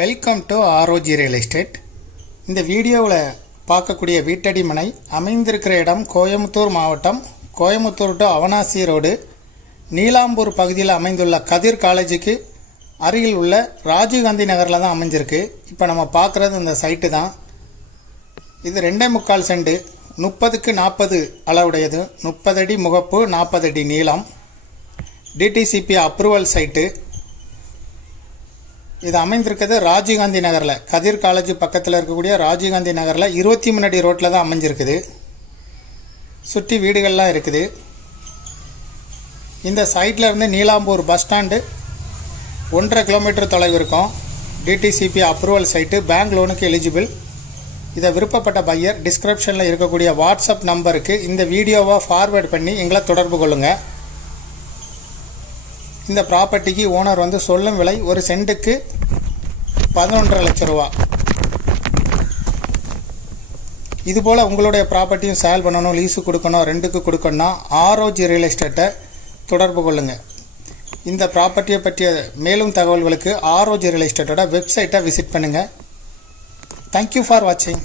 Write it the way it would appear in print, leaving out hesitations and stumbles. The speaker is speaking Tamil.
Welcome to ROG real estate. இந்த வீடியோவில் பார்க்கக்கூடிய வீட்டடி மனை அமைந்திருக்கிற இடம் கோயம்புத்தூர் மாவட்டம், கோயம்புத்தூர் டு அவனாசி ரோடு, நீலாம்பூர் பகுதியில் அமைந்துள்ள கதிர் காலேஜுக்கு அருகில் உள்ள ராஜீவ்காந்தி நகரில் தான் அமைஞ்சிருக்கு. இப்போ நம்ம பார்க்குறது இந்த சைட்டு தான். இது 2.25 சென்ட், 30க்கு 40 அளவுடையது, 30 அடி முகப்பு, 40 அடி நீளம், டிடிசிபி அப்ரூவல் சைட்டு. இது அமைந்திருக்கிறது ராஜீவ்காந்தி நகரில், கதிர் காலேஜ் பக்கத்தில் இருக்கக்கூடிய ராஜீவ்காந்தி நகரில் 23 அடி ரோட்டில் தான் அமைஞ்சிருக்குது. சுற்றி வீடுகள்லாம் இருக்குது. இந்த சைட்டில் இருந்து நீலாம்பூர் பஸ் ஸ்டாண்டு 1.5 கிலோமீட்டர் தொலைவு இருக்கும். டிடிசிபி அப்ரூவல் சைட்டு, பேங்க் லோனுக்கு எலிஜிபிள். இதை விருப்பப்பட்ட பையர் டிஸ்கிரிப்ஷனில் இருக்கக்கூடிய வாட்ஸ்அப் நம்பருக்கு இந்த வீடியோவை ஃபார்வேர்ட் பண்ணி எங்களை தொடர்பு கொள்ளுங்கள். இந்த ப்ராப்பர்ட்டிக்கு ஓனர் சொல்லும் விலை ஒரு சென்ட்டுக்கு 11.5 லட்சம் ரூபா. இதுபோல் உங்களுடைய ப்ராப்பர்ட்டியும் சேல் பண்ணணும், லீஸு கொடுக்கணும், ரெண்டுக்கு கொடுக்கணும்னா ஆர்ஓஜி ரியல் எஸ்டேட்டை தொடர்பு கொள்ளுங்கள். இந்த ப்ராப்பர்ட்டியை பற்றிய மேலும் தகவல்களுக்கு ஆர்ஓஜி ரியல் எஸ்டேட்டோட வெப்சைட்டை விசிட் பண்ணுங்கள். தேங்க்யூ ஃபார் வாட்சிங்.